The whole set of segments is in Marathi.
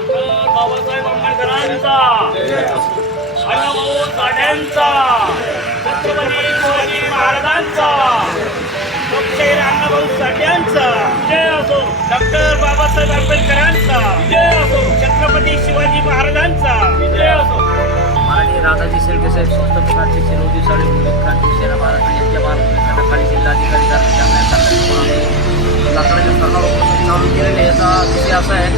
डॉक्टर बाबासाहेब आंबेडकरांचा, अण्णाभाऊ साठ्यांचा, छत्रपती शिवाजी महाराजांचा, लोकशाहीर अण्णाभाऊ साठ्यांचा जय असो, डॉक्टर बाबासाहेब आंबेडकरांचा जय असो, छत्रपती शिवाजी महाराजांचा जय असो. आणि राधाजी शेळके साहेब संस्थापकांचे शिरोजी साडे क्रांती सेना महाराष्ट्र यांच्या मार्गदर्शनाखाली जिल्हाधिकारी लाकडाच्या स्तरावर चालू केलेले. याचा विषय असा आहे,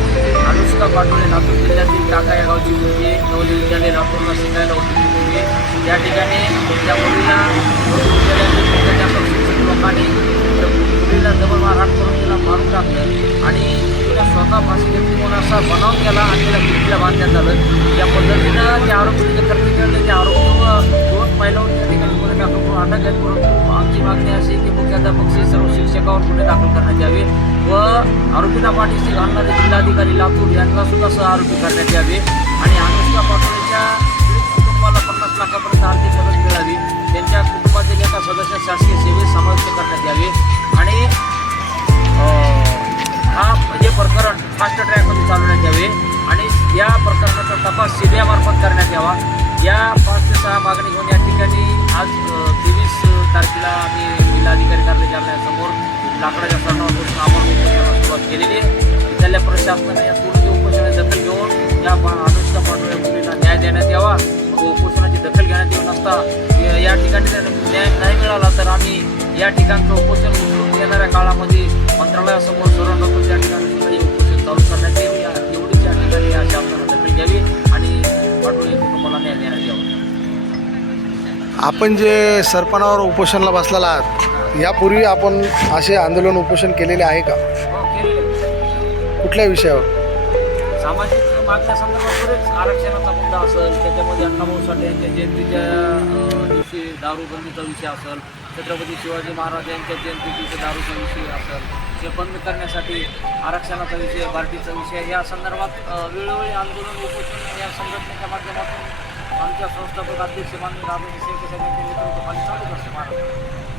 अनुष्का पाटोळे लातूर जिल्ह्यातील टाका या गावची मुलगी नवोदय विद्यालय लातूरला शिकायला होती. मुलगी त्या ठिकाणी त्या मुलीला शिक्षक लोकांनी मुलीला जबर मारहाण करून तिला मारून टाकलं आणि तिला स्वतः फाशी घेतली म्हणून असा बनाव केला आणि तिला खिडकीला बांधण्यात आलं. या पद्धतीनं त्या आरोपीचे कृत्य केले. त्या आरोपी 2 महिलांवर त्या ठिकाणी गुन्हे दाखल करून अटक आहेत. परंतु आमची मागणी अशी की मुख्याध्यापक सर्व शिक्षकावर गुन्हे दाखल करण्यात यावे व आरोपींना पाठीशी घालणारे जिल्हाधिकारी लातूर यांना सुद्धा सह आरोपी करण्यात यावे आणि अनुष्का पाटोळेच्या कुटुंबाला 50 लाखापर्यंत आर्थिक मदत मिळावी. त्यांच्या कुटुंबातील एका सदस्य शासकीय सेवेत समाविष्ट करण्यात यावे आणि हे प्रकरण फास्ट ट्रॅकमध्ये चालवण्यात यावे आणि या प्रकरणाचा तपास CBI मार्फत करण्यात यावा. या 5 ते 6 मागणी घेऊन या ठिकाणी आज 23 तारखेला आम्ही जिल्हाधिकारी कार्यालय जालन्यासमोर लाकडाच्या स्तरावर उपोषणाला सुरुवात केलेली आहे. विद्यालय प्रशासनाने या पूर्ण उपोषणाची दखल घेऊन या अनुष्का पाटोळे मुलीला न्याय देण्यात यावा. उपोषणाची दखल घेण्यात येऊ नसता या ठिकाणी न्याय नाही मिळाला तर आम्ही या ठिकाणचं उपोषण उचलून येणाऱ्या काळामध्ये मंत्रालयासमोर सर्व लोक त्या ठिकाणी हे उपोषण चालू करण्यात येईल. एवढीच या ठिकाणी या शासनाला दखल घ्यावी आणि पाटोळे कुटुंबाला न्याय देण्यात यावा. आपण जे सरपणावर उपोषणाला बसलेला आहात, यापूर्वी आपण असे आंदोलन उपोषण केलेले आहे का? हो, केलेले. कुठल्या विषयावर? सामाजिक मागण्या संदर्भात बरेच आरक्षणाचा मुद्दा असेल, त्याच्यामध्ये अण्णाभाऊ साठे यांच्या जयंतीच्या दिवशी दारूबंदीचा विषय असेल, छत्रपती शिवाजी महाराज यांच्या जयंती दिवशी दारूचा विषय असेल, ते बंद करण्यासाठी आरक्षणाचा विषय, बार्टीचा विषय, या संदर्भात वेळोवेळी आंदोलन उपोषण या संघटनेच्या माध्यमातून आमच्या संस्थापक अध्यक्ष माननीय राधाजी शेळके साहेब यांच्या नेतृत्वाखाली चालूच असते महाराष्ट्रात.